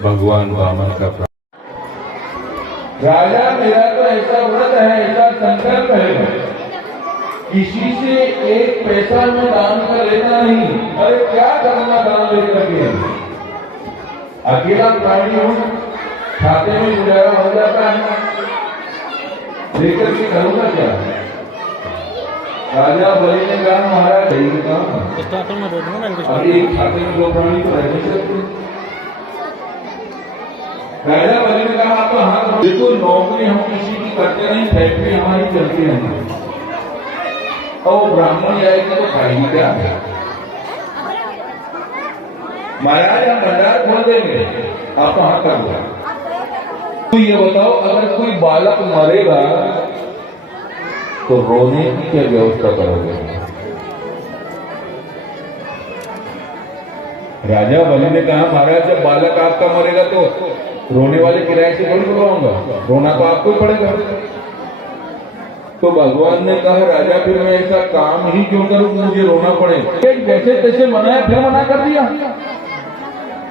भगवान वामन का राजा मेरा तो ऐसा व्रत है, ऐसा संकल्प है, किसी से एक पैसा में दान कर लेना नहीं। अरे क्या करना दान लेकर के, अकेला प्राणी हूं, खाते में गुजारा हो जाता है, लेकर के करूंगा क्या? राजा बलि ने कहा महाराज अभी एक खाते में दो प्राणी तो रह नहीं सकते। राजा बलि ने कहा आप तो हाँ देखो, नौकरी हम किसी की करते नहीं, फैक्ट्री हमारी चलती है, और ब्राह्मण जाएगा तो खाएगी क्या? महाराज हम भंडार खोल देंगे, आप तो हाँ कर दो। तो ये बताओ, अगर कोई बालक मरेगा तो रोने की क्या व्यवस्था करोगे? राजा बलि ने कहा महाराज जब बालक आपका मरेगा तो रोने वाले किराए से थोड़ी बुलवाऊंगा, रोना तो आपको ही पड़ेगा। तो भगवान ने कहा राजा फिर मैं ऐसा काम ही क्यों करूं कि मुझे रोना पड़े? जैसे तैसे मनाया, फिर मना कर दिया।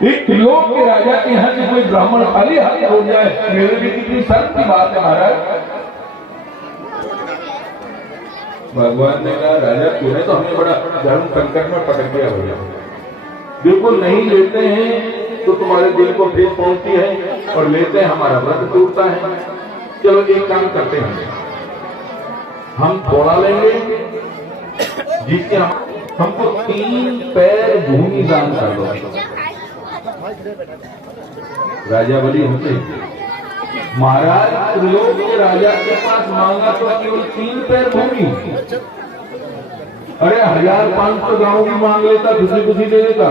एक त्रिलोक के राजा के यहाँ से कोई ब्राह्मण खाली हाथ हो जाए, मेरे भी कितनी शर्त की बात है महाराज। भगवान ने कहा राजा तूने तो हमें बड़ा धर्म संकट में पटक दिया हो जाए, बिल्कुल नहीं लेते हैं तो तुम्हारे दिल को ठेस पहुंचती है, और लेते हैं हमारा व्रत टूटता है। चलो एक काम करते हैं, हम थोड़ा लेंगे जिससे हमको 3 पैर भूमि दान कर दो। राजा बलि हमसे महाराज त्रिलोक के राजा के पास मांगा तो केवल 3 पैर भूमि, अरे 1500 गांव की मांग लेता, खुशी दे देता।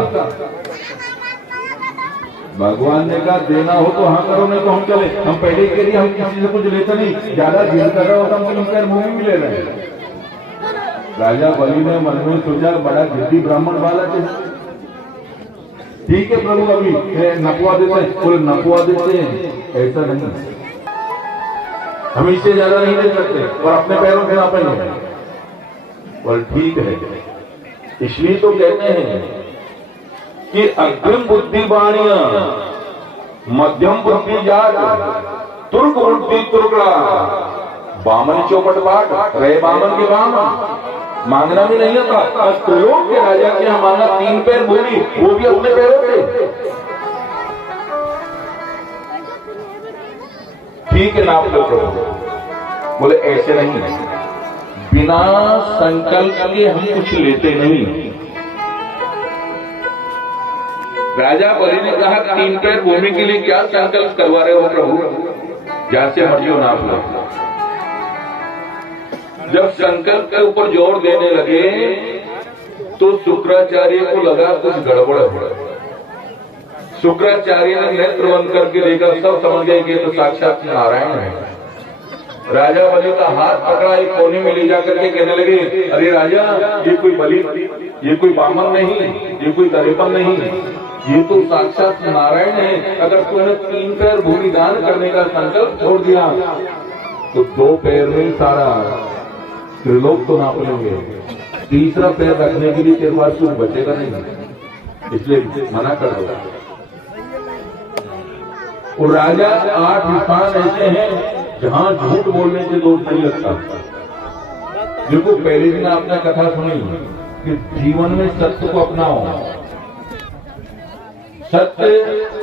भगवान ने कहा देना हो तो हाँ करो, नहीं तो हम चले। हम पहले ही कह दिया हम किसी से कुछ लेते नहीं, ज्यादा जिद कर रहा होता हम 3 पैर भूमि भी ले रहे हैं। राजा बलि ने मन में सोचा बड़ा जिद्दी ब्राह्मण बालक है, ठीक है प्रभु अभी नपवा देते हैं, बोले नपवा देते हैं, ऐसा नहीं, हम इससे ज्यादा नहीं दे सकते और अपने पैरों से नापेंगे। बोले ठीक है, इसलिए तो कहते हैं कि अग्रिम बुद्धि वाणिया मध्यम बुद्धि जात तुर्क बुद्धि तुर्कड़ा, बामन चौपट पाठ रहे बामन के बामन, मांगना भी नहीं आता। त्रिलोक के राजा के यहाँ मांगा 3 पैर भूमि, वो भी अपने पैरों पे। ठीक है नाप लो प्रभु। बोले ऐसे नहीं, बिना संकल्प के हम कुछ लेते नहीं। राजा बलि ने कहा 3 पैर भूमि के लिए क्या संकल्प करवा रहे हो प्रभु, जहां से मर्जी हो नाप लो। जब संकल्प के ऊपर जोर देने लगे तो शुक्राचार्य को लगा कुछ गड़बड़ है। शुक्राचार्य ने नेत्र बंद करके देखा, सब समझ गए कि तो साक्षात नारायण है। राजा बलि का हाथ पकड़ा, एक कोने में ले जाकर के कहने लगे अरे राजा ये कोई बलि, ये कोई बामन नहीं, ये कोई दरेपन नहीं, ये तो साक्षात नारायण है। अगर तूने 3 पैर भूमि दान करने का संकल्प छोड़ दिया तो 2 पैर में सारा त्रिलोक तो नाप लेंगे, तीसरा पैर रखने के लिए तेरे पास कुछ बचेगा नहीं, इसलिए मना कर दो। और राजा 8 स्थान ऐसे हैं जहां झूठ बोलने से दोष नहीं लगता। देखो पहले दिन आपने कथा सुनी कि जीवन में सत्य को अपनाओ, सत्य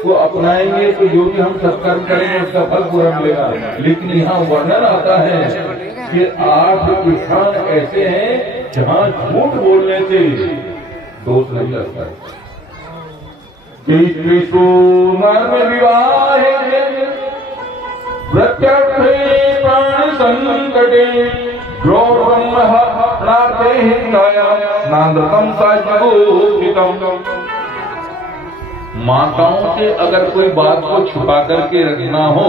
को अपनाएंगे तो जो भी हम सत्कर्म करेंगे उसका फल पूरा मिलेगा। लेकिन यहाँ वर्णन आता है कि 8 स्थान ऐसे हैं जहाँ झूठ बोलने से दोष नहीं लगता है। मर्म विवाह प्रत्यर्थे प्राण संकटे माताओं से अगर कोई बात को छुपा करके रखना हो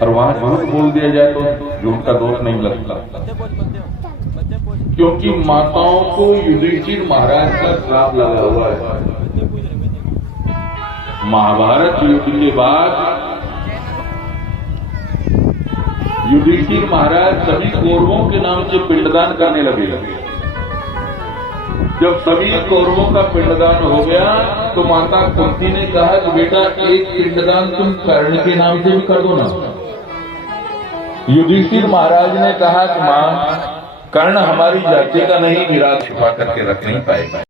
और वहां झूठ बोल दिया जाए तो झूठ का दोष नहीं लगता, क्योंकि माताओं को युधिष्ठिर महाराज का श्राप लगा हुआ है। महाभारत युद्ध के बाद युधिष्ठिर महाराज सभी कौरवों के नाम से पिंडदान करने लगे। जब सभी कौरवों का पिंडदान हो गया तो माता कुंती ने कहा कि बेटा एक पिंडदान तुम कर्ण के नाम से भी कर दो ना। युधिष्ठिर महाराज ने कहा कि मां, कर्ण हमारी जाति का नहीं, विराट छुपा करके रख नहीं पाएगा।